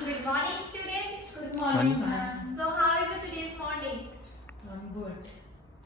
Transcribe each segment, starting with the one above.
Good morning, students. Good morning, ma'am. So, how is it today's morning? I'm good.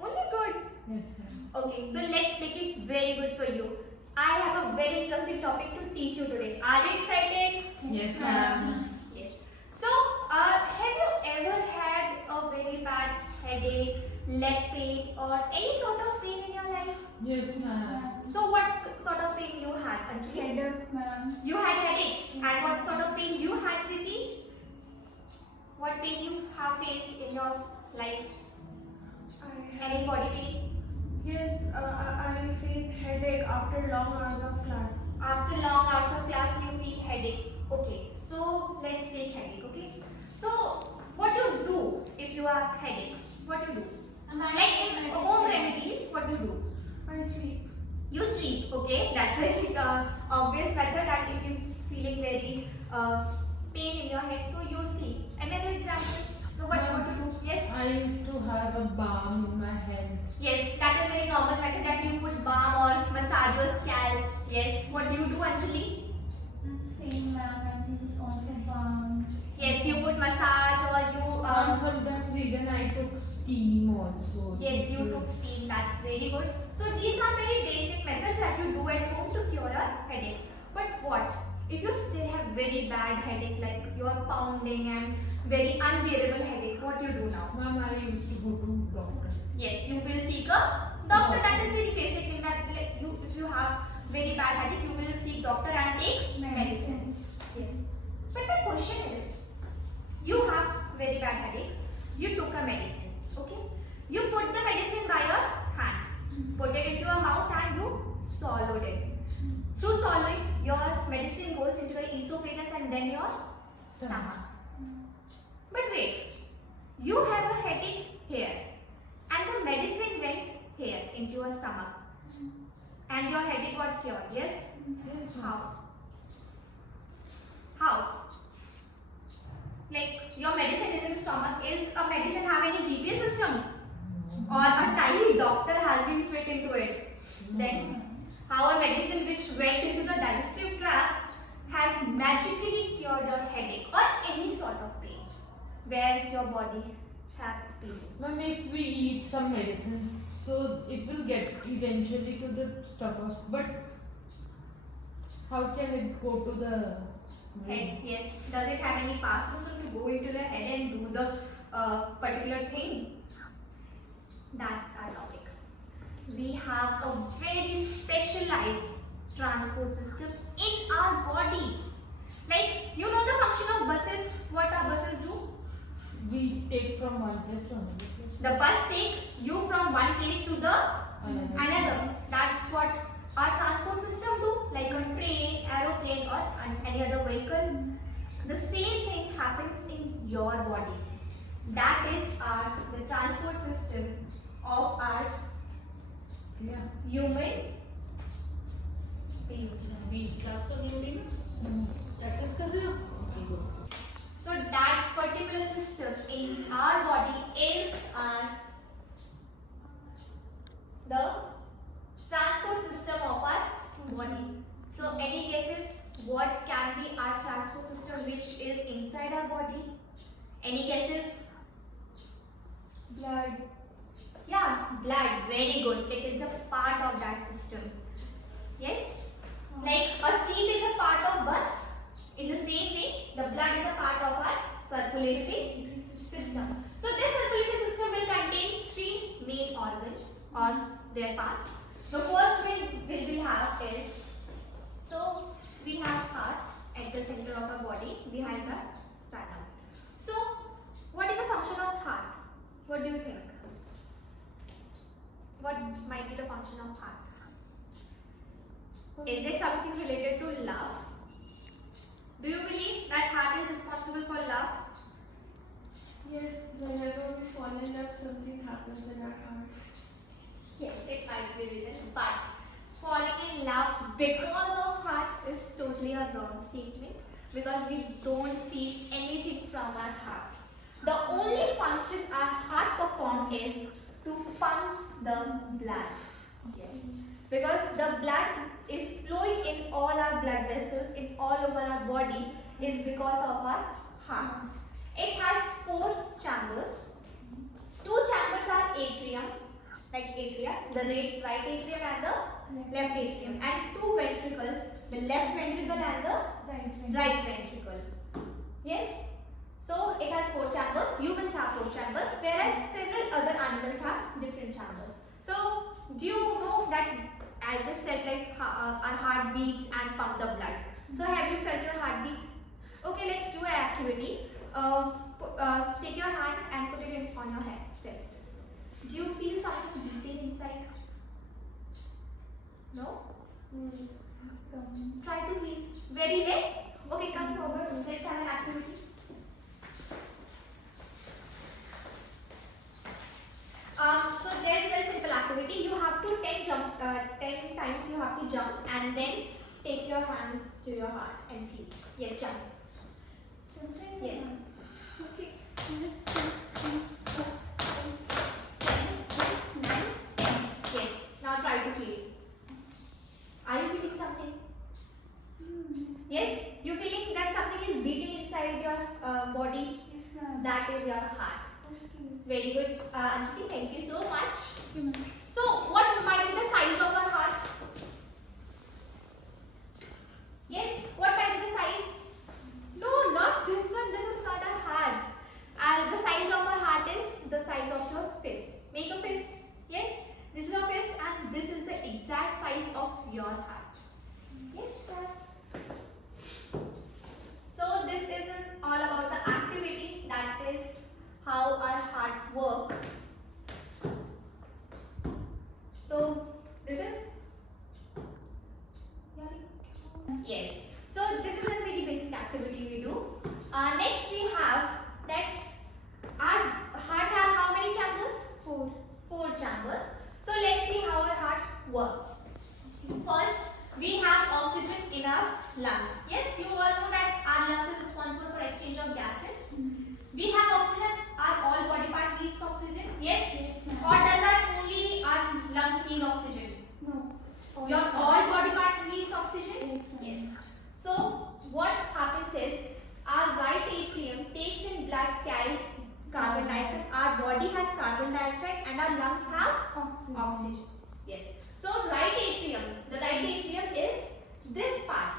Only good. Yes, ma'am. Okay, so let's make it very good for you. I have a very interesting topic to teach you today. Are you excited? Yes, ma'am. Yes. So, have you ever had a very bad headache, leg pain, or any sort of pain in your life? Yes, ma'am. So, what sort of pain you had, Anjali? Headache, ma'am. You had headache. And what sort of pain you had, Preeti? What pain you have faced in your life? Any body pain? Yes, I face headache after long hours of class. After long hours of class, you feel headache. Okay, so let's take headache. Okay. So, what you do if you have headache? What you do? Like in home remedies, what you do? I sleep. You sleep. Okay, that's very obvious method. That if you feeling very pain in your head, so you sleep. Another example. So what to do? Yes. I used to have a balm in my head. Yes, that is very normal method that you put balm or massage your scalp. Yes. What do you do, Anjali? Same, ma'am. I think also balm. Yes, you put massage or you. And sometimes even I took steam also. Yes, you took steam. That's very good. So these are very basic methods that you do at home to cure a headache. But what if you still have very bad headache, like you're pounding and very unbearable headache? What you do now? Ma'am, I used to go to doctor. Yes, you will seek a doctor. That is very basic thing that you, if you have very bad headache, you will seek doctor and take medicines. Yes. But my question is, you have very bad headache. You took a medicine. Okay. You put the medicine by your hand, put it into your mouth, and you swallowed it. Through swallowing, your medicine goes into the esophagus and then your stomach. But wait, you have a headache here, and the medicine went here into your stomach, and your headache got cured. Yes? Yes, How? ma'am. How? Like your medicine is in stomach. Is a medicine have any GPS system? Or a tiny doctor has been fit into it? Then how a medicine which went into the digestive tract has magically cured your headache or any sort of pain where your body have experienced? Ma'am, if we eat some medicine, so it will get eventually to the stomach. But how can it go to the Head, yes. Does it have any pass system to go into the head and do the particular thing? That's our topic. We have a very specialized transport system in our body. Like, you know the function of buses, what our buses do? We take from one place to another place? The bus take you from one place to the another. That's what our transport system do, like a train, aeroplane or any other vehicle. The same thing happens in your body. That is the transport system of our human being. So that particular system in our body is the transport system of our body. So any guesses what can be our transport system which is inside our body? Any guesses? Blood. Yeah, blood. Very good. It is a part of that system. Yes? Like a seat is a part of bus. In the same way, the blood is a part of our circulatory system. So this circulatory system will contain three main organs or their parts. The first one we have is, so we have heart at the center of our body behind our sternum. So what is the function of heart? What do you think? What might be the function of heart? Is it something related to love? Do you believe that heart is responsible for love? Yes, whenever we fall in love, something happens in our heart. Yes, it might be reason, but falling in love because of heart is totally a wrong statement, because we don't feel anything from our heart. The only function our heart performs is to pump the blood. Yes, because the blood is flowing in all our blood vessels in all over our body, is because of our heart. It has 4 chambers. 2 chambers are atrium, like atria, the right atrium and the left atrium, and 2 ventricles, the left ventricle and the right ventricle. Yes. So it has 4 chambers. Humans have 4 chambers, whereas several other animals have different chambers. So do you know that I just said like our heart beats and pump the blood. So have you felt your heartbeat? Okay, let's do an activity. Take your hand and put it on your head, chest. Do you feel something beating inside? No? Try to feel very less. Okay, come forward. Let's have an activity. So there's a very simple activity. You have to 10 times you have to jump and then take your hand to your heart and feel. Yes, jump. Yes. Okay. 10, 9, 10. Yes. Now try to feel. Are you feeling something? Yes. You feeling that something is beating inside your body? Yes, ma'am. That is your heart. Very good, Anjali. Thank you so much. So, what might be the size of our heart? Yes, what might be the size? No, not this one. This is not our heart. And the size of our heart is the size of your fist. Make a fist. Yes, this is a fist, and this is the exact size of your heart. Yes, yes. So, this isn't all about the activity. That is how our heart work. So this is yes. So this is a very basic activity we do. Next we have that our heart have how many chambers? 4. 4 chambers. So let's see how our heart works. First we have oxygen in our lungs. Yes, you all know that our lungs is responsible for exchange of gases. We have oxygen. Our all body part needs oxygen. Yes. Or does our only our lungs need oxygen? No. Your all body part needs oxygen. Yes. So what happens is our right atrium takes in blood carry carbon dioxide. Our body has carbon dioxide and our lungs have oxygen. Yes. So right atrium. The right atrium is this part.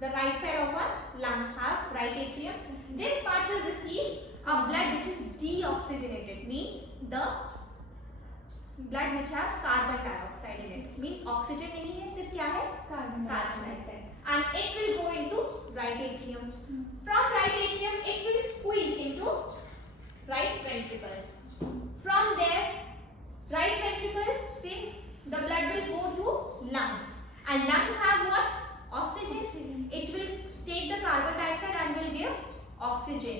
The right side of our lung have right atrium. This part will receive a blood which is deoxygenated, means the blood which have carbon dioxide in it, means oxygen नहीं है, सिर्फ क्या है carbon dioxide, and it will go into right atrium. From right atrium it will squeeze into right ventricle. From there right ventricle, say the blood will go to lungs, and lungs have what? Oxygen. It will take the carbon dioxide and will give oxygen.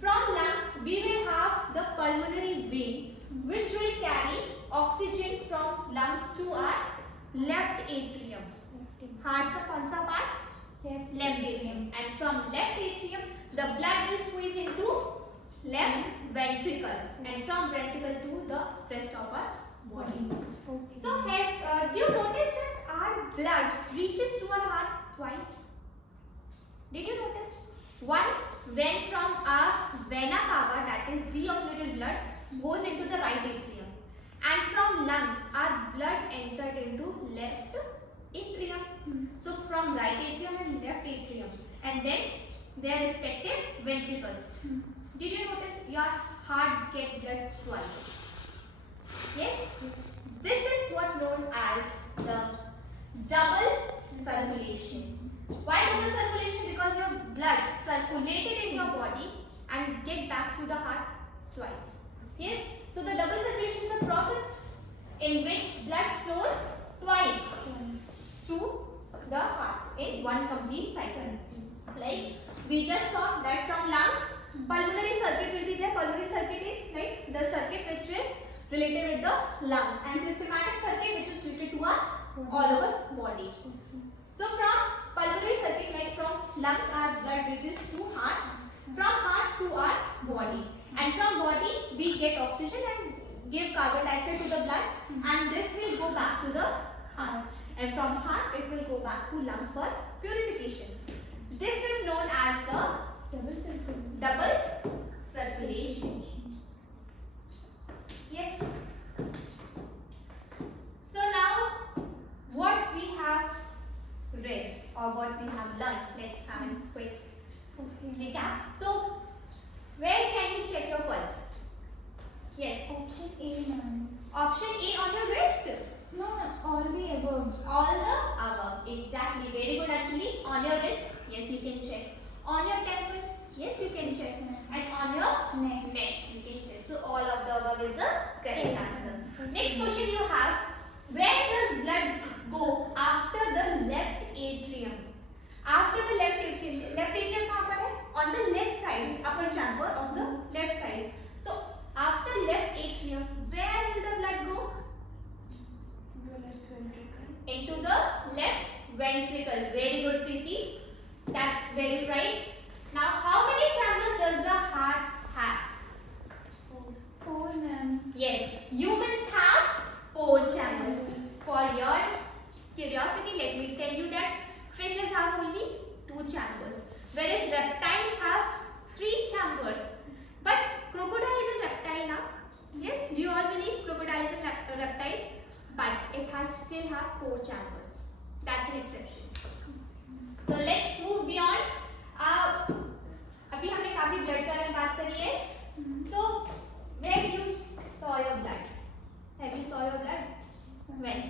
From lungs we will have the pulmonary vein which will carry oxygen from lungs to our left atrium. Heart का कौन सा part? Left atrium. And from left atrium the blood will squeeze into left ventricle, and from ventricle to the rest of our body. So do you notice that our blood reaches to our heart twice? Did you notice? Once when from our vena cava, that is deoxygenated blood, goes into the right atrium, and from lungs our blood entered into left atrium. So from right atrium and left atrium, and then their respective ventricles. Did you notice your heart get blood twice? Yes? This is what known as the double circulation. Why double circulation? Because your blood circulated in your body and get back to the heart twice. Yes? So the double circulation is the process in which blood flows twice through the heart in one complete cycle. Like we just saw that from lungs, pulmonary circuit will be there. Pulmonary circuit is like the circuit which is related with the lungs, and systematic circuit which is related to our all over body. So from pulmonary circuit, like from lungs our blood reaches to heart, from heart to our body, and from body we get oxygen and give carbon dioxide to the blood, and this will go back to the heart, and from heart it will go back to lungs for purification. This is known as the double circulation. Yes. So now what we have read or what we have learned, let's have a quick recap. So where can you check your pulse? Yes. Option A, ma'am. Option A on your wrist. No, all the above. All the above. Exactly. Very good actually. On your wrist, yes, you can check. On your temple, yes, you can check. And on your neck, you can check. So all of the above is the correct answer. Next question you have. Where does blood go after the left atrium? After the left atrium कहाँ पर है? On the left side, upper chamber of the left side. So after left atrium, where will the blood go? Into the left ventricle. Very good, Preeti. That's very right. Now, how many chambers does the heart have? 4, ma'am. Yes, humans have 4 chambers. For your curiosity, let me tell you that fishes have only 2 chambers, whereas reptiles have 3 chambers. But crocodile is a reptile now. Yes, do you all believe crocodile is a reptile? But it has still have 4 chambers. That's an exception. So let's move beyond. अभी हमने काफी blood के बारे में बात करी है. So where you saw your blood? Have you saw your blood? When?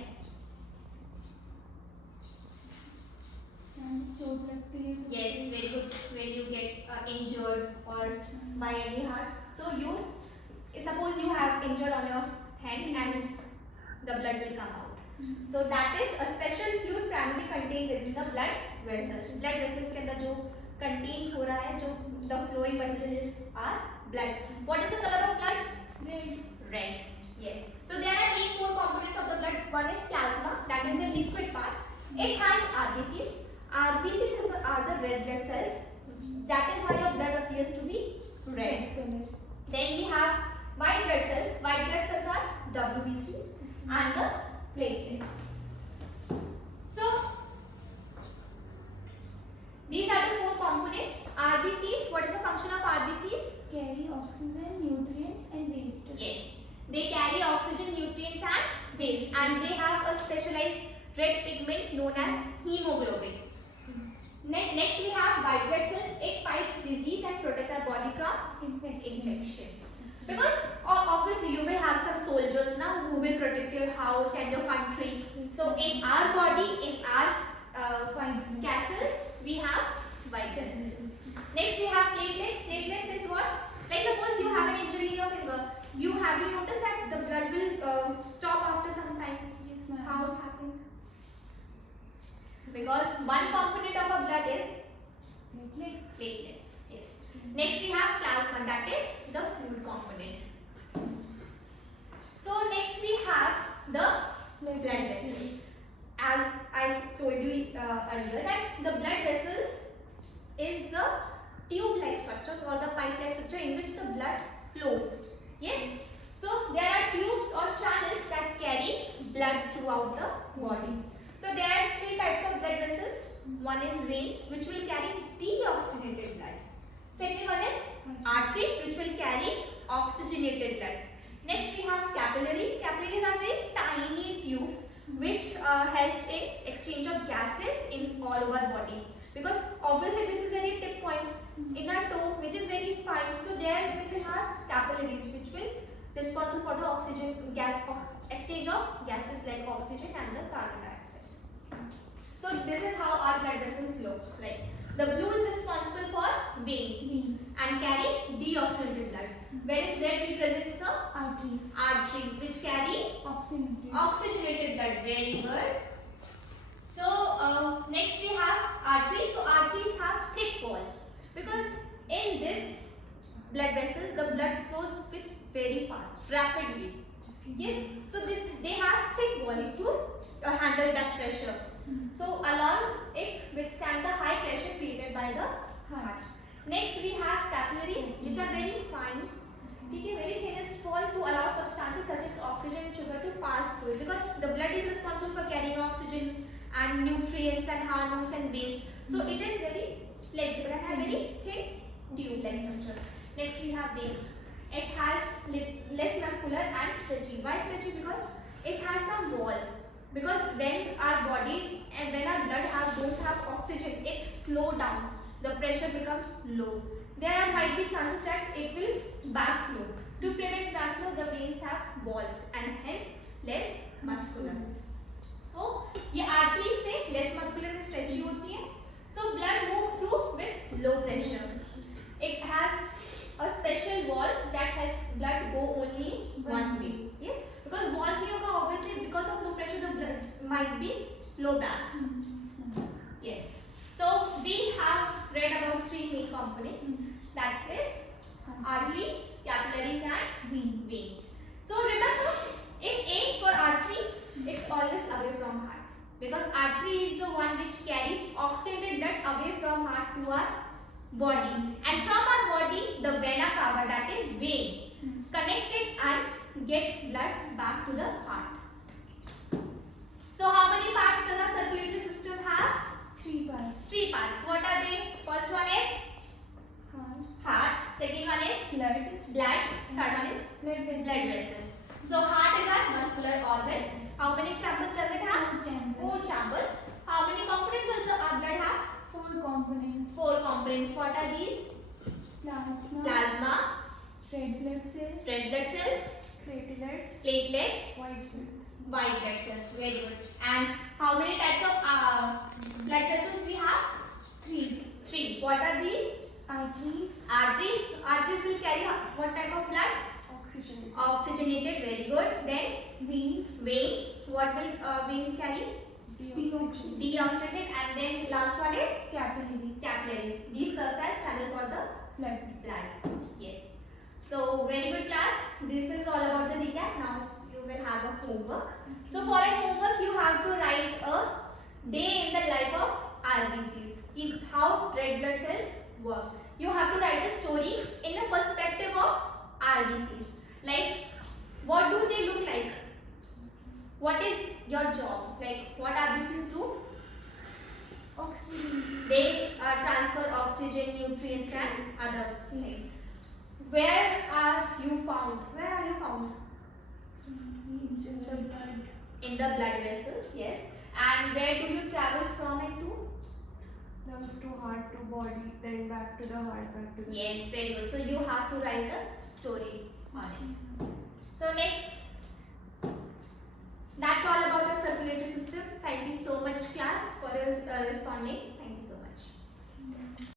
चोट लगती है. Yes, very good. When you get injured or by any heart. So you, suppose you have injured on your hand and the blood will come out. So that is a special fluid primarily contained within the blood vessels. Blood vessels के अंदर जो contain हो रहा है, जो the flowing material is our blood. What is the color of blood? Red. Red. Yes. So there are main 4 components of the blood. One is plasma, that is the liquid part. It has RBCs. RBCs are the red blood cells. That is why your blood appears to be red. Then we have white blood cells. White blood cells are WBCs and the platelets. So these are the 4 components. RBCs. What is the function of RBCs? Carry oxygen, nutrients and waste. Yes. They carry oxygen, nutrients and waste, and they have a specialized red pigment known as hemoglobin. Next we have white blood cells. It fights disease and protect our body from infection. Because obviously you will have some soldiers now who will protect your house and your country. So in our body, in our castles, we have white blood cells. Next we have platelets. Platelets is what? Like suppose you have an injury in your finger. You noticed that the blood will stop after some time. Yes, ma'am. How it happened? Because one component of our blood is platelets. Yes. Next we have plasma, that is the fluid component. So next we have the blood vessels. As I told you earlier, that the blood vessels is the tube-like structures or the pipe-like structure in which the blood flows. Yes. So there are tubes or channels that carry blood throughout the body. So there are 3 types of blood vessels. One is veins, which will carry deoxygenated blood. Second one is arteries, which will carry oxygenated blood. Next we have capillaries. Capillaries are very tiny tubes which helps in exchange of gases in all over body. Because obviously this is very tip point in our toe, which is very fine. So there we will have capillaries, which will responsible for the oxygen exchange of gases like oxygen and the carbon dioxide. So this is how our blood vessels look like. The blue is responsible for veins and carry deoxygenated blood, whereas red represents the arteries which carry oxygenated blood. Very good. So next we have arteries. So arteries have thick wall because in this blood vessel the blood flows with very fast, rapidly. Yes. So they have thick walls to handle that pressure. So along it withstand the high pressure created by the heart. Next we have capillaries, which are very fine. Okay, very thinnest wall to allow substances such as oxygen and sugar to pass through it, because the blood is responsible for carrying oxygen and nutrients and hormones and waste. So it is very flexible and have very thin tube-like structure. Next we have vein. It has less muscular and stretchy. Why stretchy? Because it has some walls. Because when our body and when our blood don't have oxygen, it slow down. The pressure becomes low. There might be chances that it will backflow. To prevent backflow, the veins have walls and hence less muscular. So ये arteries से less muscular and stretchy होती है. So blood moves through with low pressure. It has a special wall that helps blood go only one way. Yes, because wall नहीं होगा, obviously because of low pressure the blood might be flow back. Yes. So we have read about three main components. That is arteries, capillaries and veins. So remember, if A for arteries, it's always away from heart. Because artery is the one which carries oxygenated blood away from heart to our body. And from our body, the vena cava, that is vein, connects it and get blood back to the heart. So how many parts does our circulatory system have? 3 parts. 3 parts. What are they? First one is heart. Second one is Blood. blood. Third one is Blood vessels. blood vessel. So heart is our muscular organ. How many chambers does it have? 4 chambers. 4 chambers. How many components does the blood have? 4 components. 4 components. What are these? Plasma. Plasma, Red blood cells. red blood cells, Platelets, platelets, white blood. white blood cells. Very good. And how many types of blood vessels we have? 3. 3. What are these? Arteries. Arteries. Arteries will carry what type of blood? Oxygen. Oxygenated. Very good. Then Veins. veins. What will veins carry? Deoxygen. Deoxygenated. And then last one is Capillaries. capillaries. These serves as channel for the Blood. blood. Yes. So very good class. This is all about the recap. Now you will have a homework. So for a homework you have to write a day in the life of RBCs. How red blood cells work. You have to write a story in the perspective of RBCs. Like what do they look like? What is your job? Like what RBCs do? Oxygen. They transfer oxygen, nutrients and other things. Where are you found? Where are you found? In the blood. In the blood vessels, yes. And where do you travel from and to? Lungs to heart to body, then back to the heart, back to the. Yes, very good. So you have to write a story on it. So next, that's all about our circulatory system. Thank you so much class for your responding. Thank you so much.